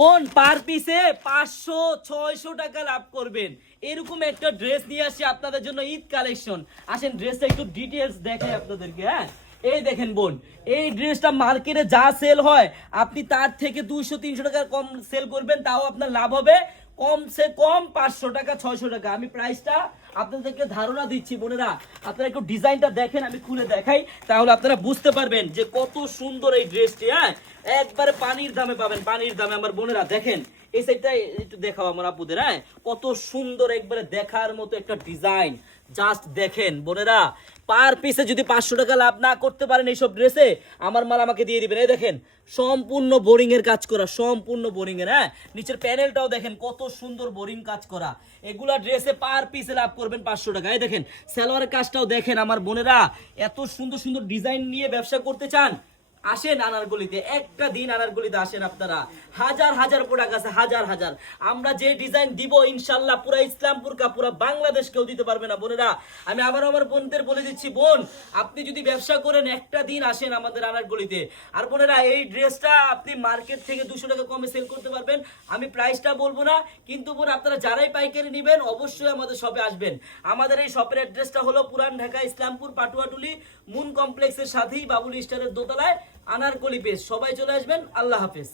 কোন পার পিসে 500-600 টাকা লাভ করবেন। এরকম একটা ড্রেস নিয়ে আসি আপনাদের জন্য ঈদ কালেকশন। আসেন ড্রেসটা একটু ডিটেলস দেখাই আপনাদেরকে। হ্যাঁ, এই দেখেন বোন, এই ড্রেসটা মার্কেটে যা সেল হয় আপনি তার থেকে 200-300 টাকা কম সেল করবেন, তাও আপনার লাভ হবে কমসে কম 500 টাকা 600 টাকা। আমি প্রাইসটা আপনাদেরকে ধারণা দিচ্ছি বোনেরা, আপনারা একটু ডিজাইনটা দেখেন, আমি খুলে দেখাই, তাহলে আপনারা বুঝতে পারবেন যে কত সুন্দর এই ড্রেসটি। হ্যাঁ, একবারে পানির দামে পাবেন, পানির দামে। আমার বোনেরা দেখেন, এই সাইডটা একটু দেখাও আমার আপুদের। হ্যাঁ, কত সুন্দর একবারে দেখার মতো একটা ডিজাইন। জাস্ট দেখেন বোনেরা, পার পিসে যদি 500 টাকা লাভ না করতে পারেন এইসব ড্রেসে, আমার মাল আমাকে দিয়ে দিবেন। এই দেখেন, সম্পূর্ণ বোরিং এর কাজ করা, সম্পূর্ণ বোরিং এর। হ্যাঁ, নিচের প্যানেলটাও দেখেন কত সুন্দর বোরিং কাজ করা। এগুলা ড্রেসে পার পিসে লাভ করবেন 500 টাকা। এই দেখেন সালোয়ারের কাজটাও দেখেন। আমার বোনেরা এত সুন্দর সুন্দর ডিজাইন নিয়ে ব্যবসা করতে চান, আসেন আনারগলিতে, একটা দিন আনারগলিতে আসেন। আপনারা হাজার হাজার প্রোডাক্ট আছে, হাজার হাজার। আমরা যে ডিজাইন দিব ইনশাল্লাহ পুরা ইসলামপুর কা পুরা বাংলাদেশ কেউ দিতে পারবে না বোনেরা। আমি আবার আমার বোনদের বলে দিচ্ছি, বোন আপনি যদি ব্যবসা করেন একটা দিন আসেন আমাদের আনারগলিতে। আর বোনেরা এই ড্রেসটা আপনি মার্কেট থেকে 200 টাকা কমে সেল করতে পারবেন। আমি প্রাইসটা বলবো না, কিন্তু বোন আপনারা যারাই পাইকারি নেবেন অবশ্যই আমাদের শপে আসবেন। আমাদের এই শপের অ্যাড্রেসটা হলো পুরান ঢাকা ইসলামপুর পাটুয়াটুলি মুন কমপ্লেক্সের সাথেই বাবুল স্টারের দোতলায় আনারকলি পেজ। সবাই চলে আসবেন। আল্লাহ হাফেজ।